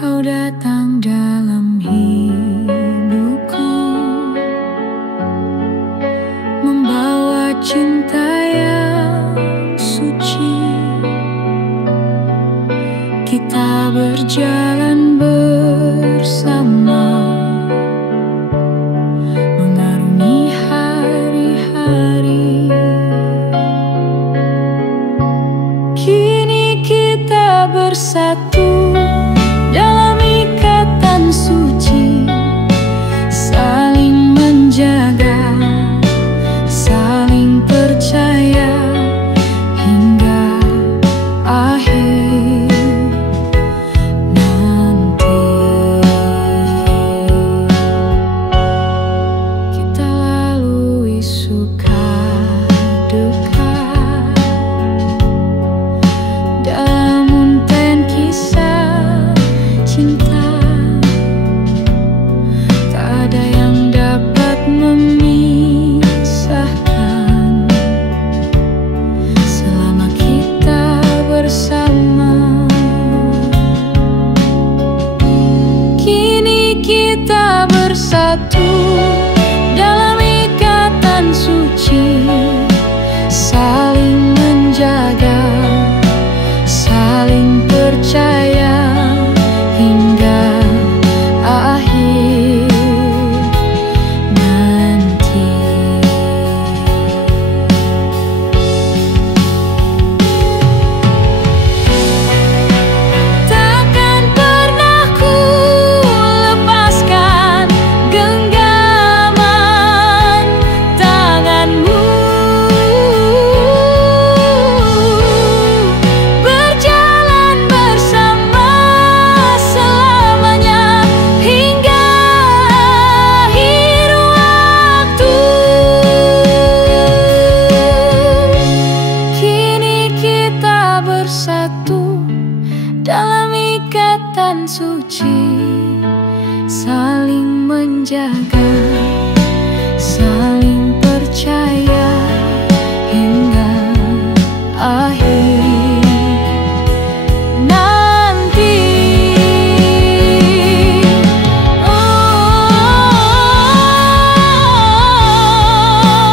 Kau datang dalam hidupku, membawa cinta yang suci. Kita berjalan bersama, mengarungi hari-hari. Kini kita bersatu dalam ikatan suci, saling menjaga, saling percaya hingga akhir nanti. Kita lalui suka duka dalam untayan kisah cinta. Tak ada yang dapat memisahkan selama kita bersama. Kini kita bersatu dalam ikatan suci, saling menjaga, saling percaya hingga akhir nanti. Takkan pernah ku lepaskan genggaman tanganmu, berjalan bersama selamanya hingga akhir waktu. Kini kita bersatu dalam ikatan suci, saling menjaga, saling percaya hingga akhir nanti.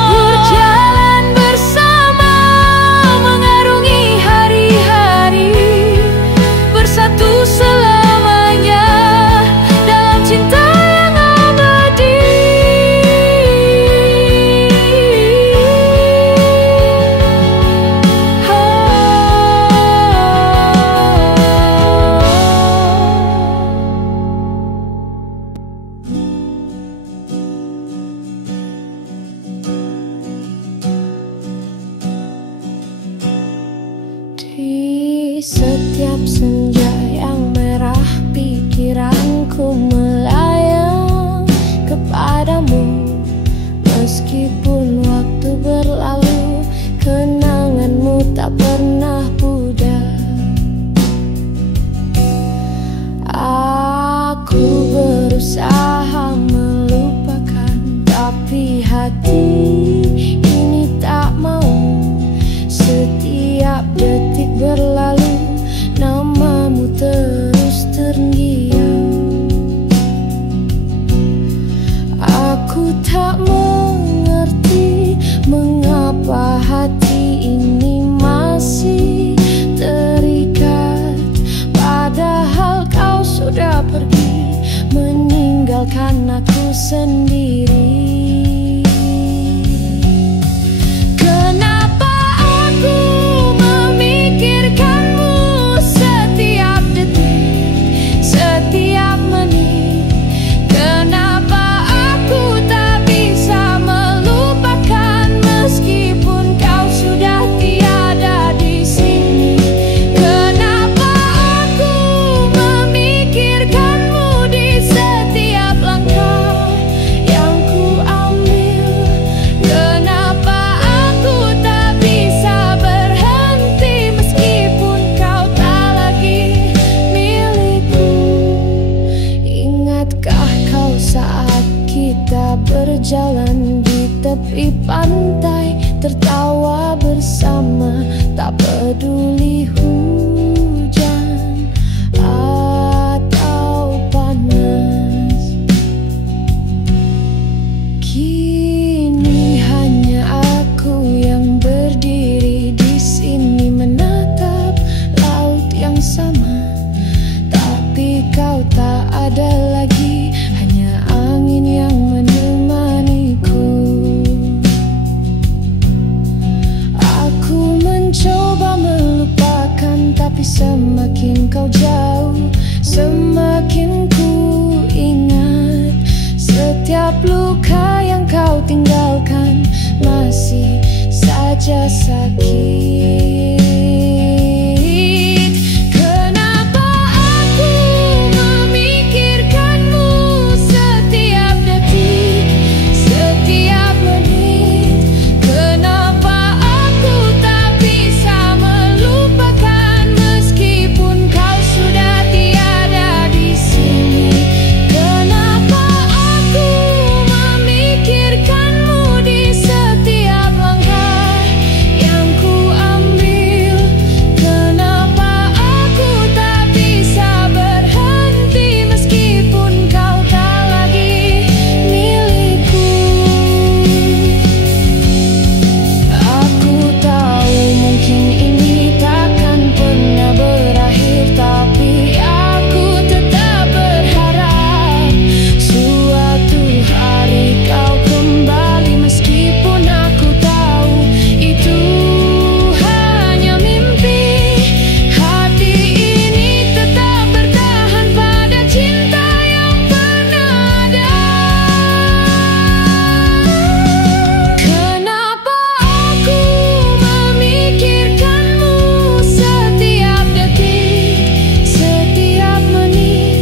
Berjalan bersama, mengarungi hari-hari, bersatu selamanya dalam cinta yang abadi. Di setiap senja yang merah, pikiranku melayang kepadamu. Meskipun waktu berlalu, kenanganmu tak pernah pudar. Aku berusaha melupakan, tapi hati ini tak mau. Setiap detik berlalu, namamu terus terngiang. Aku tak mengerti mengapa hati ini masih terikat, padahal kau sudah pergi meninggalkan aku sendiri. Kenapa aku memikirkanmu setiap detik, setiap menit? Kenapa aku tak bisa melupakan meskipun kau sudah tiada di sini? Kenapa aku memikirkanmu di setiap langkah yang ku ambil? Kenapa aku tak bisa berhenti meskipun kau tak lagi milikku? Ingatkah kau saat kita berjalan di tepi pantai, tertawa bersama, tak peduli hujan atau kau tak ada lagi, hanya angin yang menemaniku. Aku mencoba melupakan, tapi semakin kau jauh, semakin ku ingat. Setiap luka yang kau tinggalkan masih saja sakit. Kenapa aku memikirkanmu setiap detik, setiap menit? Kenapa aku tak bisa melupakan meskipun kau sudah tiada di sini? Kenapa aku memikirkanmu di setiap langkah yang ku ambil? Kenapa aku tak bisa berhenti meskipun kau tak lagi milikku? Aku tahu mungkin ini takkan pernah berakhir, tapi aku tetap berharap suatu hari kau kembali, meskipun aku tahu itu hanya mimpi. Hati ini tetap bertahan pada cinta yang pernah ada. Kenapa aku memikirkanmu setiap detik, setiap menit?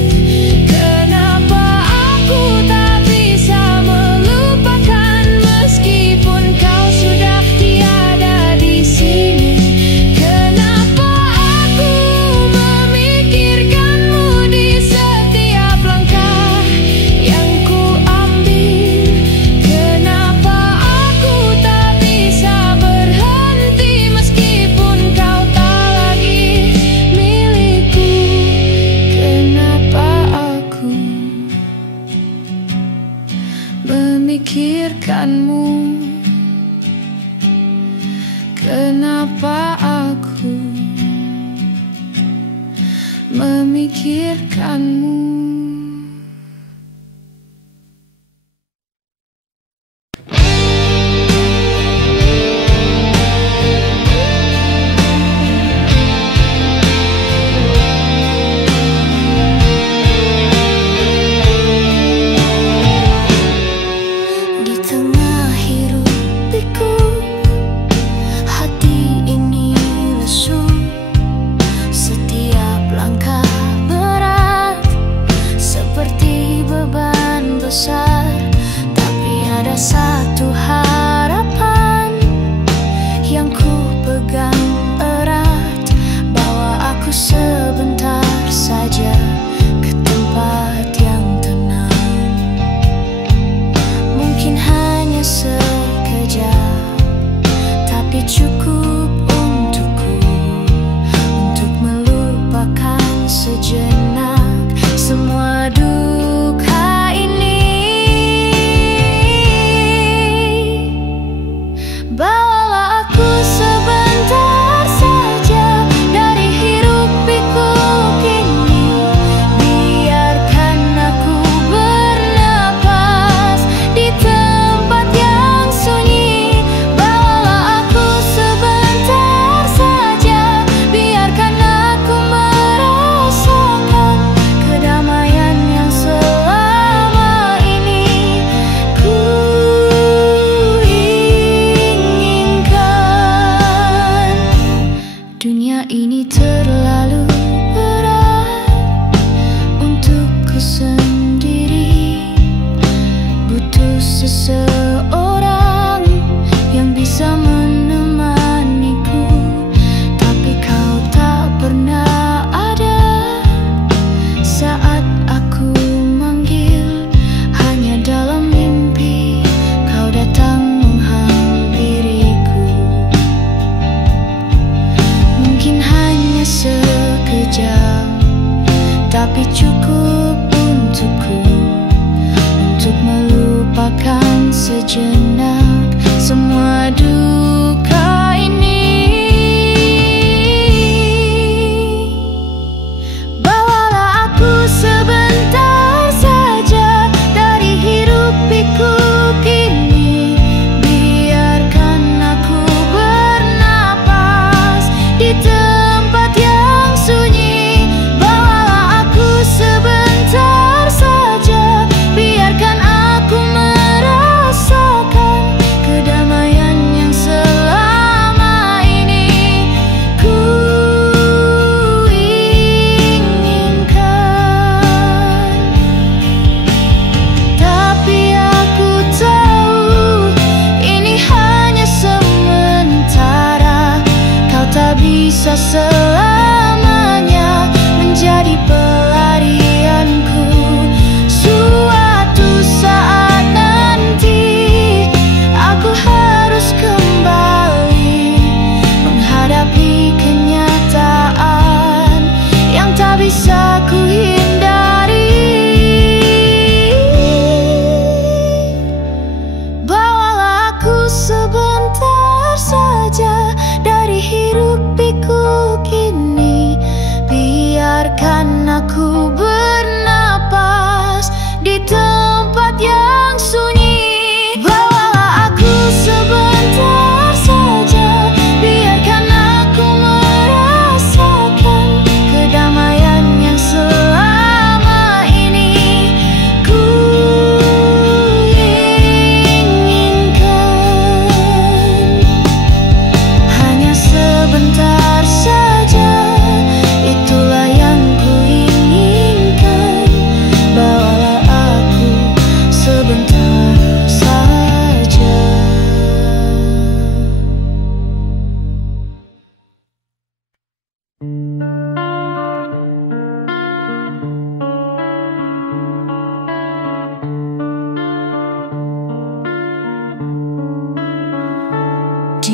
Kenapa aku tak bisa melupakan meskipun kau sudah tiada di sini? Kenapa aku memikirkanmu di setiap langkah yang ku ambil? Kenapa aku tak bisa berhenti meskipun kau tak lagi milikku? Kenapa aku memikirkanmu? Kenapa aku memikirkanmu? Di tengah hiruk pikuk hati ini lesu, setiap langkah berat seperti beban besar. Tapi ada satu harapan yang ku pegang erat, bawa aku sebentar saja ke tempat yang tenang. Mungkin hanya sekejap, tapi cukup untukku untuk melupakan sejenak semua duka ini. Bawalah aku sebentar saja dari hiruk pikuk ini, biarkan aku bernapas di tempat yang sunyi. Bawalah aku sebentar saja, biarkan aku merasakan kedamaian yang selama ini ku inginkan. Dunia ini terlalu berat untukku sendiri, butuh seseorang yang bisa menemaniku. Tapi kau tak pernah ada saat aku manggil, hanya dalam mimpi kau datang menghampiriku. Mungkin hanya sekejap, tapi cukup untukku untuk melupakan sejenak semua duka ini. Bawalah aku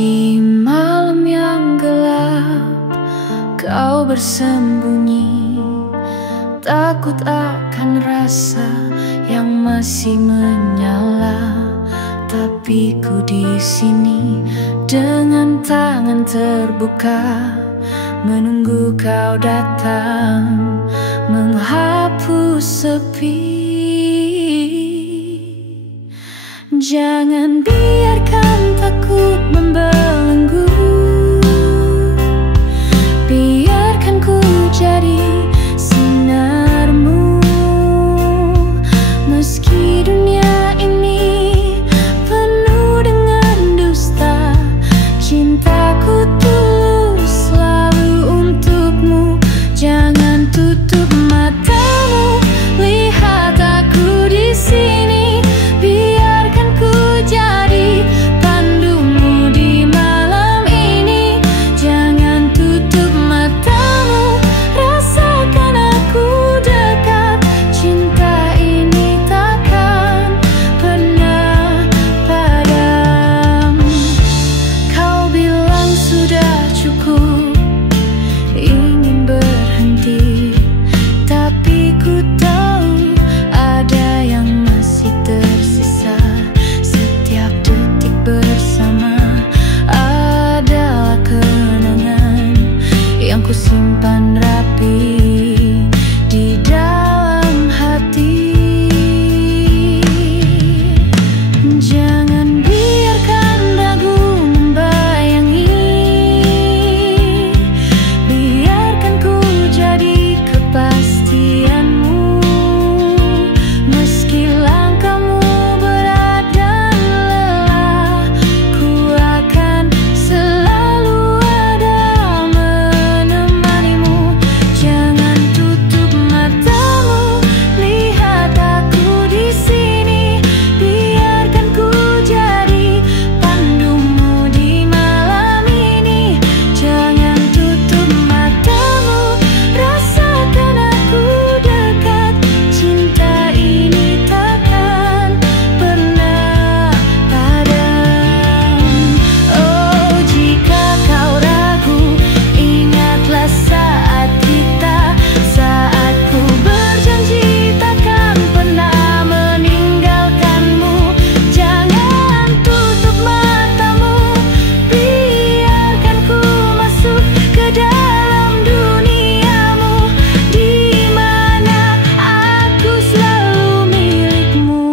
Di malam yang gelap kau bersembunyi, takut akan rasa yang masih menyala. Tapi ku di sini dengan tangan terbuka, menunggu kau datang menghapus sepi. Jangan biarkan takut membelenggu, biarkan ku jadi sinarmu. Meski dunia ini penuh dengan dusta, cintaku tulus selalu untukmu. Jangan tutup matamu, lihat aku di sini. Biarkan ku jadi pandumu di malam ini. Jangan tutup matamu, rasakan aku dekat. Cinta ini takkan pernah padam. Kau bilang sudah cukup, ingin berhenti, tapi ku tahu ada yang masih tersisa. Setiap detik bersama adalah kenangan yang ku simpan rapi di dalam hati. Jangan biarkan ragu membayangi, biarkan ku jadi kepastianmu. Meski langkahmu berat dan lelah, ku akan selalu ada menemanimu. Jangan tutup matamu, lihat aku di sini. Biarkan ku jadi pandumu di malam ini. Jangan tutup matamu, rasakan aku dekat. Cinta ini takkan pernah padam. Oh, jika kau ragu, ingatlah saat ku berjanji takkan pernah meninggalkanmu. Jangan tutup matamu, biarkan ku masuk ke dalam duniamu, di mana aku selalu milikmu.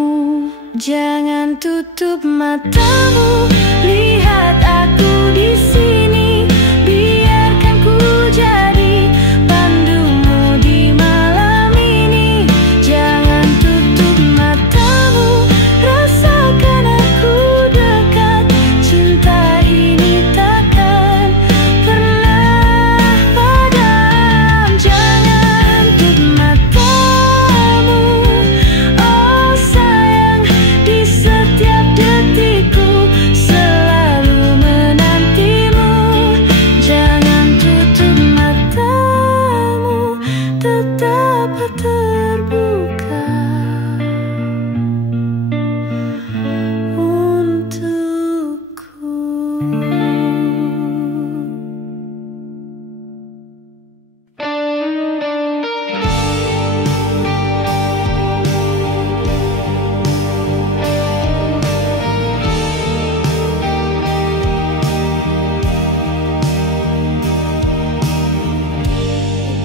Jangan tutup matamu, lihat aku di sini. Biarkan ku jadi pandumu di malam ini. Jangan tutup matamu, rasakan aku dekat. Cinta ini takkan pernah padam. Jangan tutup matamu, oh sayang, di setiap detikku selalu menantimu. Jangan tutup matamu, tetap terbuka untukku.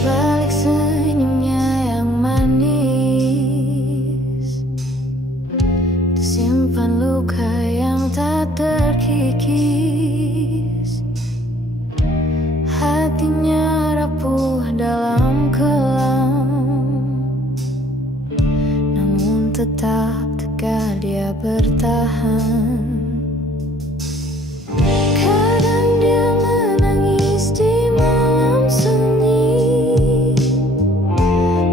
Balik senyumnya yang manis, tersimpan luka yang tak terkikis. Hatinya rapuh dalam kelam, namun tetap tegar dia bertahan. Kadang dia menangis di malam sunyi,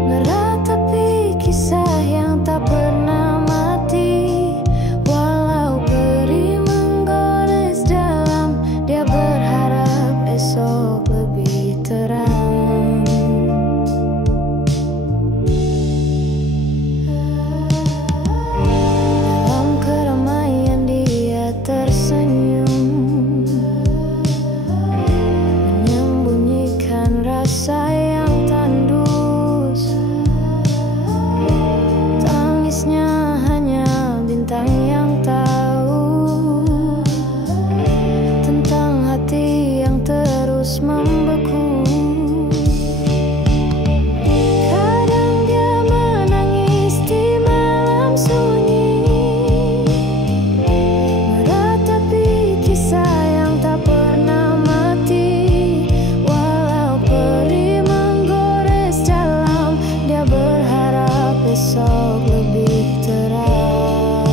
meratapi kisah yang tak pernah mati. Walau perih menggores dalam, dia berharap esok lebih terang. Dalam keramaian dia besok lebih terang.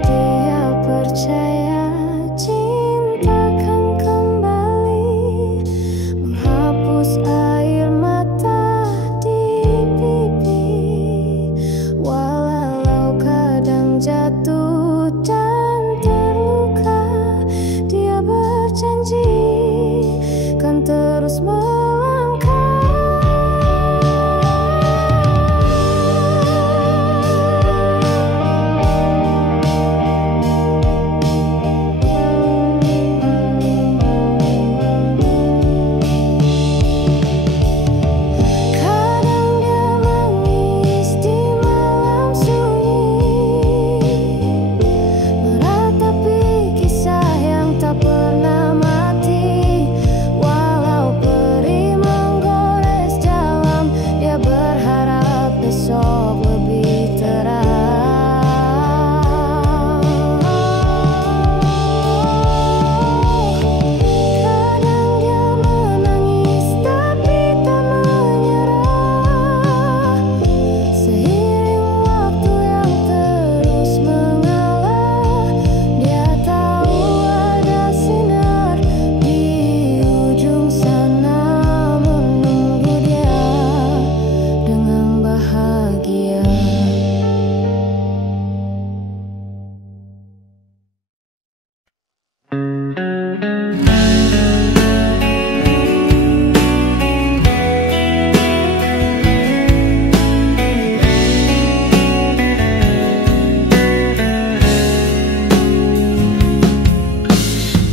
Dia percaya cinta kan kembali menghapus air mata di pipi, walau kadang jatuh dan terluka. Dia berjanji kan terus melangkah. Kadang dia menangis di malam sunyi, meratapi kisah yang tak pernah mati. Walau perih menggores dalam, dia berharap besok lebih terang. Kadang dia menangis tapi tak menyerah, seiring waktu yang terus mengalah. Dia tahu ada sinar di ujung sana menunggu dia dengan bahagia.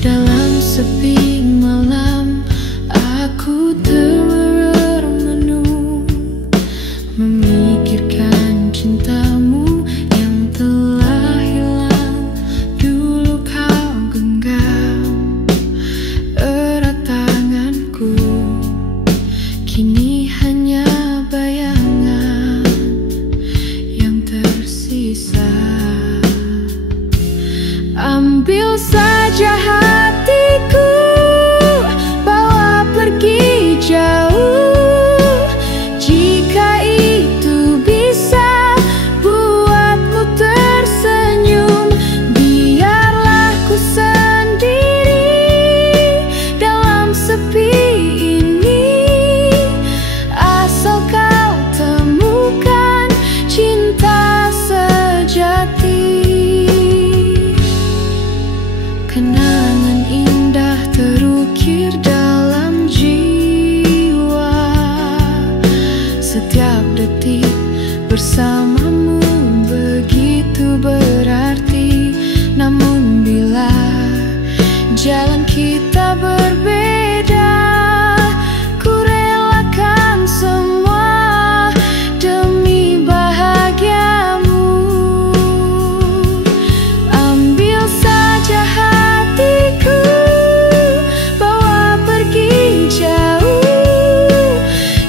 Dalam sepi malam, aku termenung, memikirkan cintamu yang telah hilang. Dulu kau genggam erat tanganku, kini hanya bayangan yang tersisa. Ambil saja hatiku, bawa pergi jauh. Jika itu bisa buatmu tersenyum, biarlah ku sendiri dalam sepi ini. Asal kau temukan cinta sejati. Kenangan indah terukir dalam jiwa, setiap detik bersamamu begitu berarti. Namun bila jalan kita berbeda, ku relakan semua demi bahagiamu. Ambil saja hatiku, bawa pergi jauh.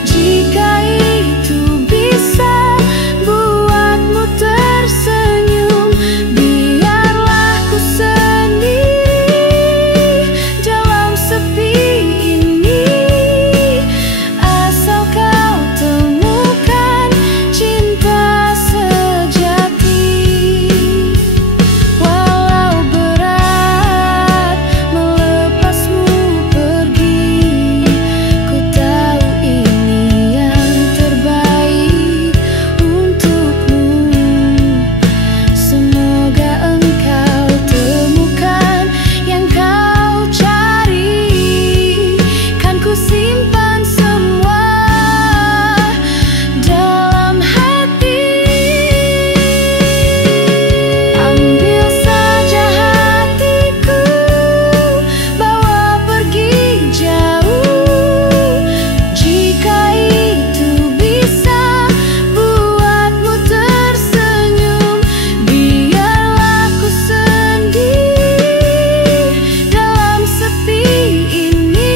Jika itu bisa buatmu tersenyum, biarlah ku sendiri dalam sepi ini. Asal kau temukan cinta sejati. Walau berat melepasmu pergi, ku tahu ini yang terbaik untukmu. Semoga engkau temukan yang kau cari. Kan ku simpan semua dalam hati. Ambil saja hatiku, bawa pergi jauh. Jika itu bisa buatmu tersenyum, biarlah ku sendiri dalam sepi ini.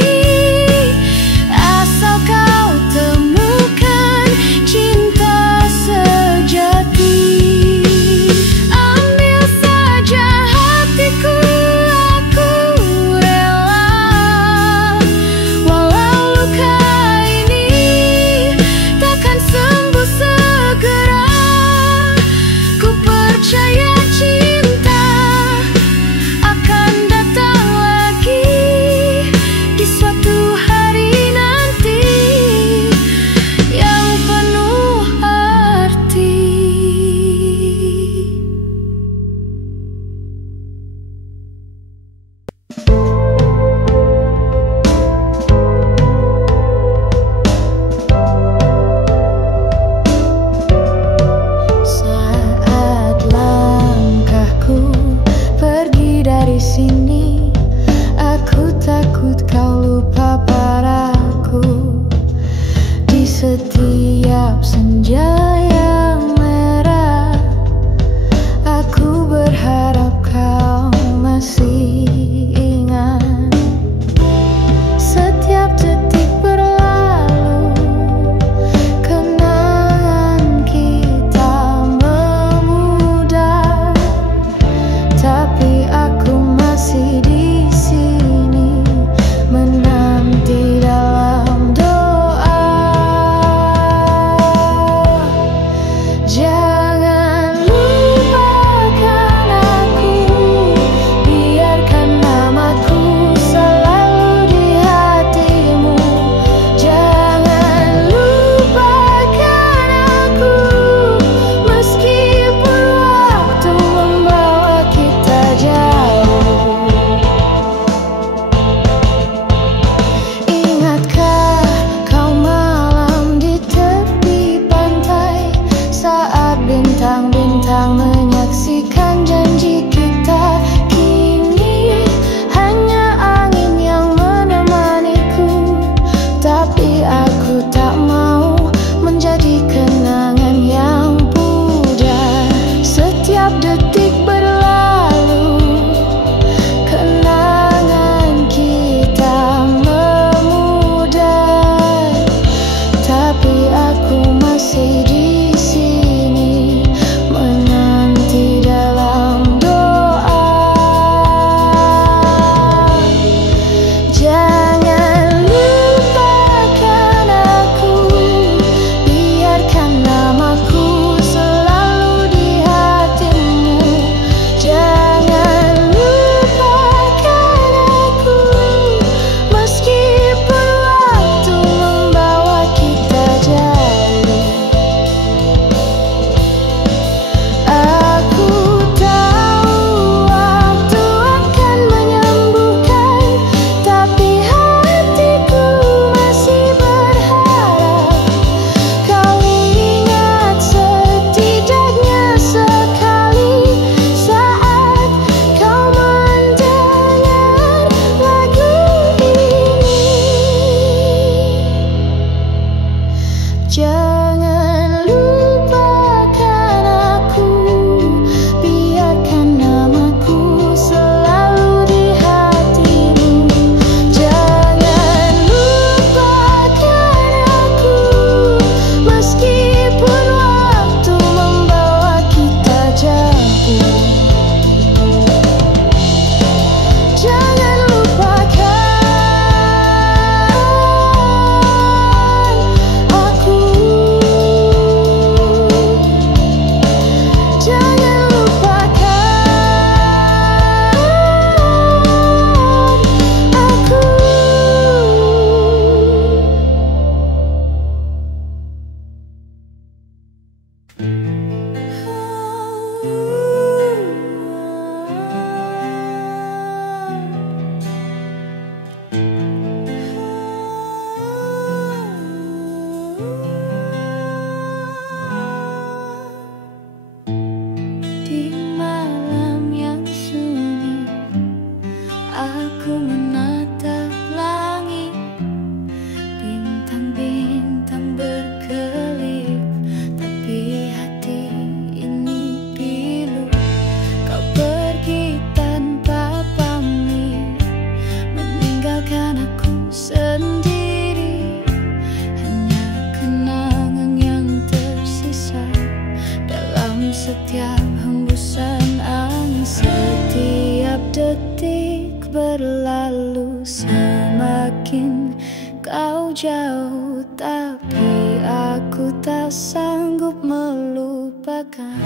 kau jauh, tapi aku tak sanggup melupakan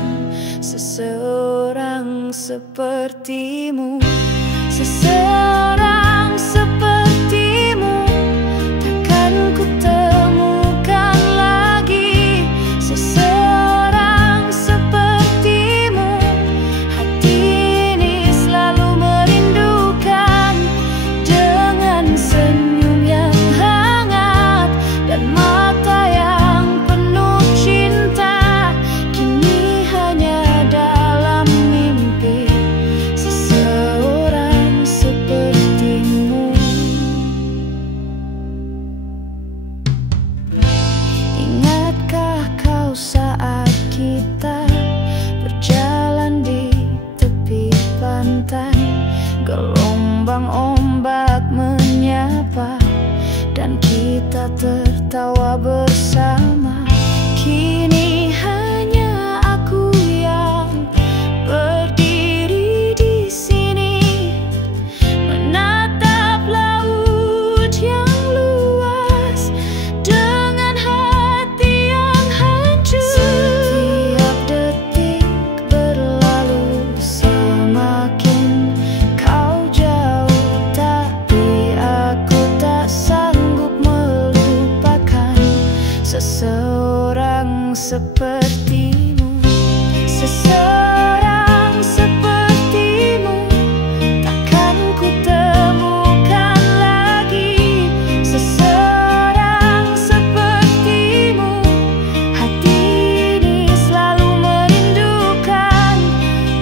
seseorang sepertimu. Seseorang sepertimu takkan ku temukan lagi. Seseorang sepertimu, hati ini selalu merindukan. Dengan senyum yang hangat dan mata yang penuh cinta, kini hanya dalam mimpi seseorang sepertimu. Ingatkah kau saat kita berjalan di tepi pantai? Gelombang ombak menyapa dan kita tertawa bersama. Kini hanya aku yang berdiri di sini, menatap laut yang luas dengan hati yang hancur. Setiap detik berlalu semakin kau jauh, tapi aku tak sanggup melupakan seseorang sepertimu. Seseorang sepertimu takkan ku temukan lagi. Seseorang sepertimu, hati ini selalu merindukan.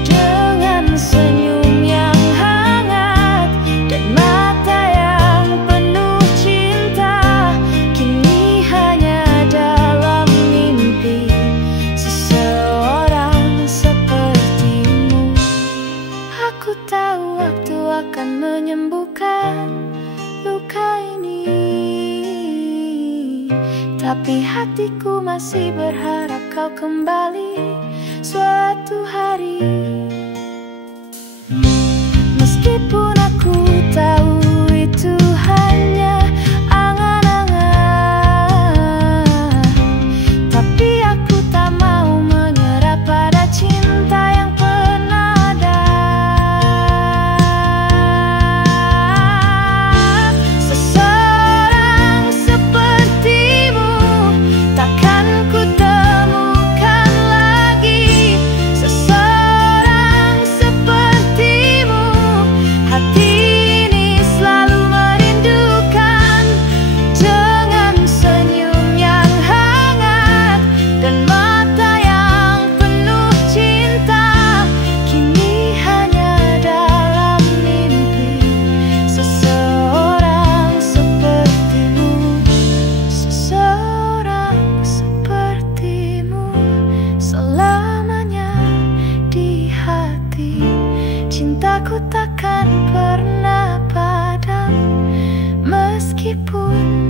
Dengan senyum yang hangat dan mata yang penuh cinta, kini hanya dalam mimpi seseorang sepertimu. Aku tahu waktu akan menyembuhkan luka ini, tapi hatiku masih berharap kau kembali suatu hari. Meskipun aku tahu itu hanya angan-angan, tapi aku tak mau menyerah pada cinta yang pernah ada. Seseorang sepertimu takkan ku temukan lagi. Seseorang sepertimu, hati ini selalu merindukan. Dengan senyum yang hangat dan mata yang penuh cinta, kini hanya dalam mimpi seseorang sepertimu. Seseorang sepertimu selamanya di hati. Cintaku takkan pernah padam meskipun